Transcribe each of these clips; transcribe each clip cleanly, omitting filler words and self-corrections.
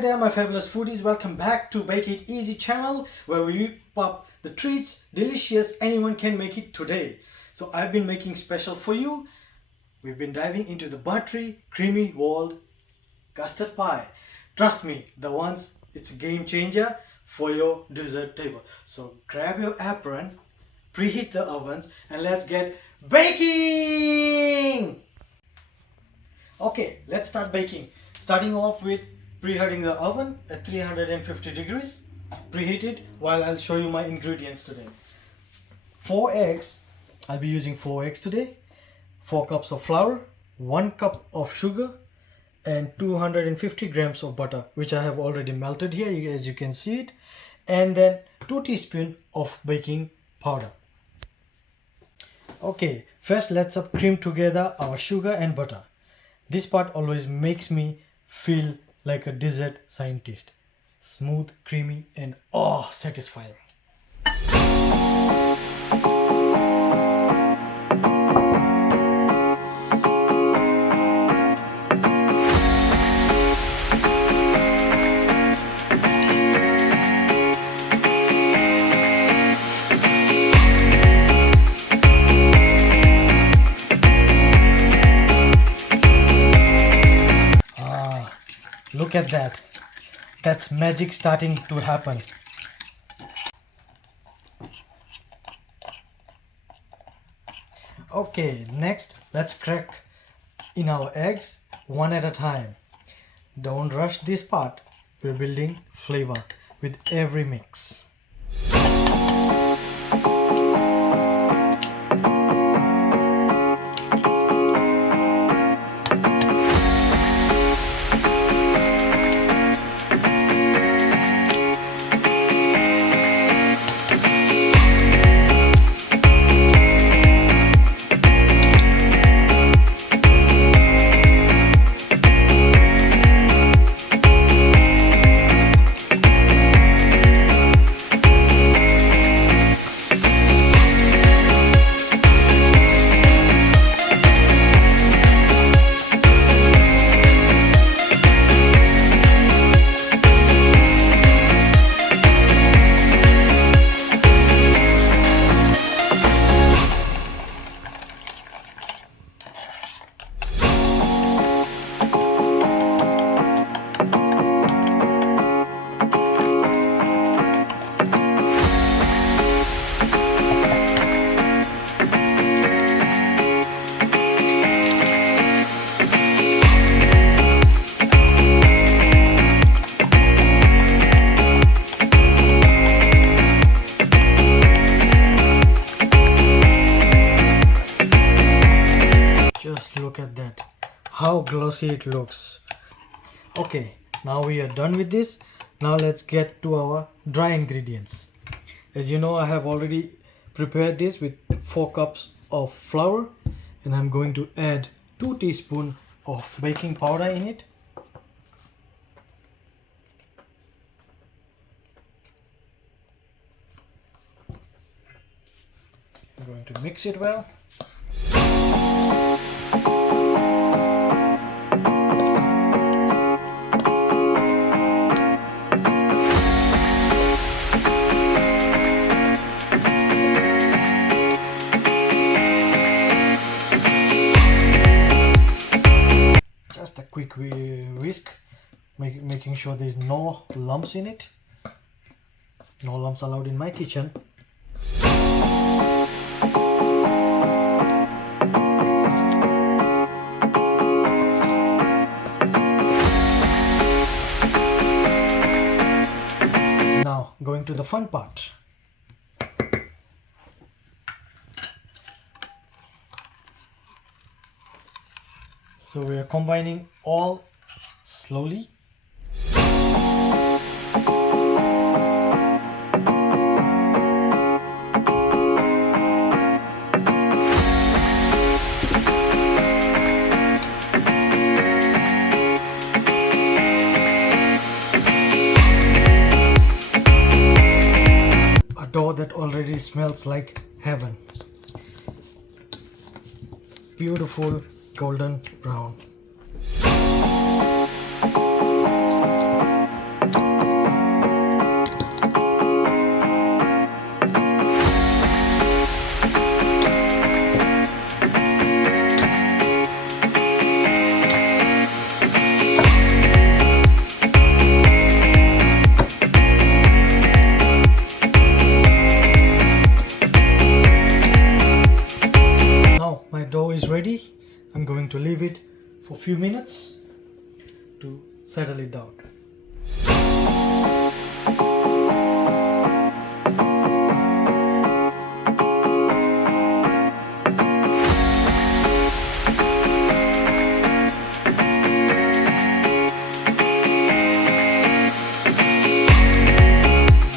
there my fabulous foodies, welcome back to Bake It Easy channel where we whip up the treats delicious anyone can make it today. So I've been making special for you. We've been diving into the buttery, creamy walled custard pie. Trust me, it's a game changer for your dessert table. So grab your apron, preheat the ovens and let's get baking! Okay, let's start baking. Starting off with preheating the oven at 350 degrees. Preheated while I'll show you my ingredients today. 4 eggs. I'll be using 4 eggs today. 4 cups of flour, 1 cup of sugar and 250 grams of butter, which I have already melted here as you can see it, and then 2 teaspoons of baking powder. Okay, first let's cream together our sugar and butter. This part always makes me feel like a dessert scientist. Smooth, creamy and satisfying. Look at that. That's magic starting to happen. Okay, next let's crack in our eggs one at a time. Don't rush this part. We're building flavor with every mix. Look at that, how glossy it looks. Okay, now we are done with this. Now let's get to our dry ingredients. As you know, I have already prepared this with 4 cups of flour and I'm going to add 2 teaspoons of baking powder in it. I'm going to mix it well. Just a quick whisk, making sure there's no lumps in it. No lumps allowed in my kitchen. Now going to the fun part. So we are combining all slowly. A dough that already smells like heaven. Beautiful golden brown. is ready. I'm going to leave it for a few minutes to settle it down.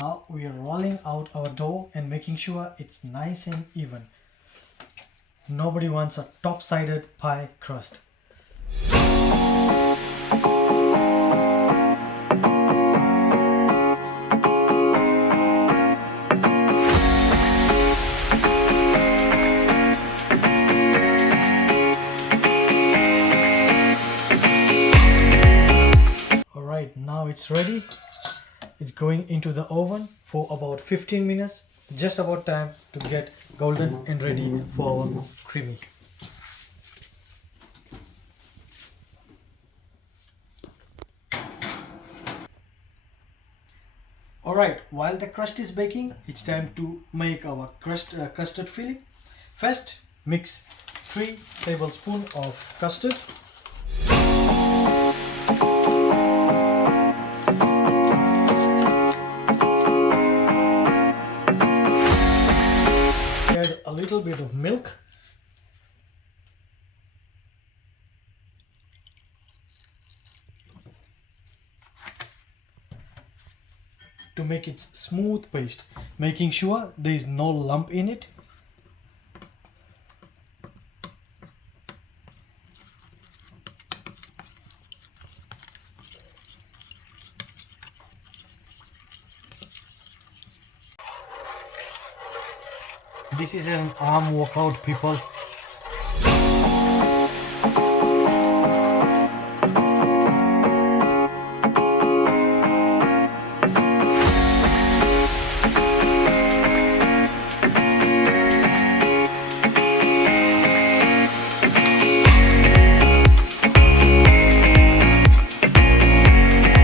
Now we are rolling out our dough and making sure it's nice and even. Nobody wants a top-sided pie crust. Alright, now it's ready. It's going into the oven for about 15 minutes. Just about time to get golden and ready for our creamy. Alright, while the crust is baking, it's time to make our custard filling. First, mix 3 tablespoons of custard. Add a little bit of milk. To make it smooth paste, making sure there is no lump in it. This is an arm workout, people.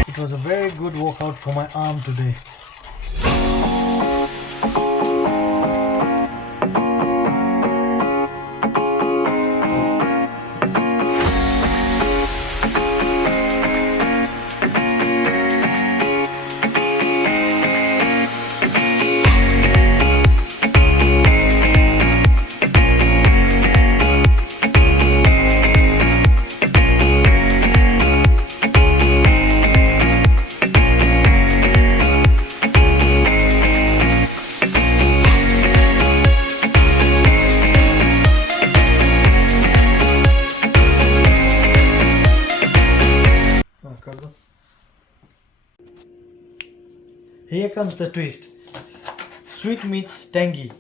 It was a very good workout for my arm today. Here comes the twist. Sweet meets tangy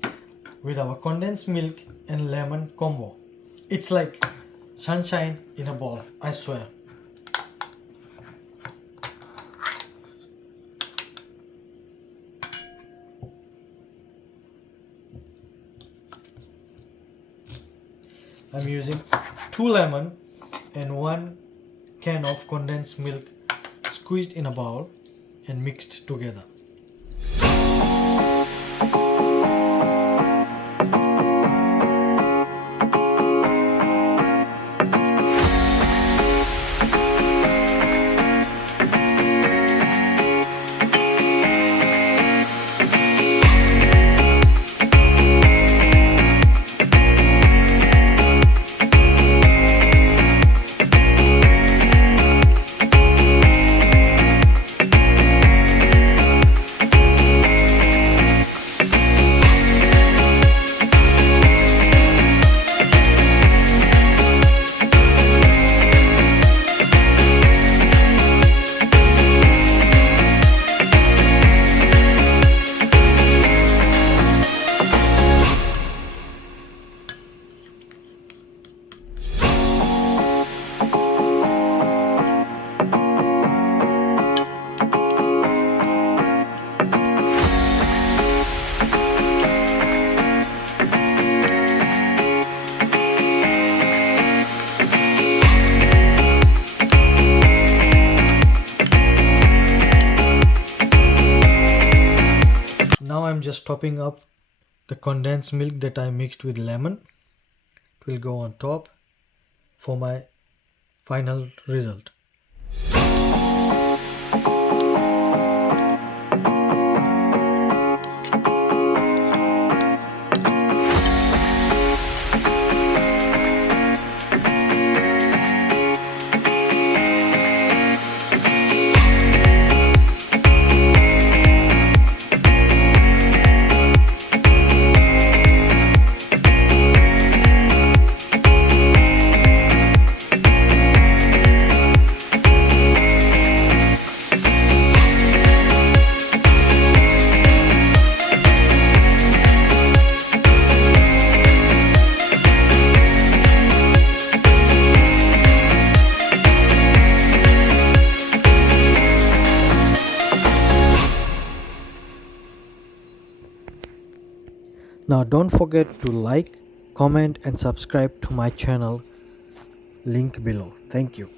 with our condensed milk and lemon combo. It's like sunshine in a ball, I swear. I'm using 2 lemon and 1 can of condensed milk squeezed in a bowl and mixed together. Now I'm just topping up the condensed milk that I mixed with lemon will go on top for my final result. Now don't forget to like, comment and subscribe to my channel, link below. Thank you.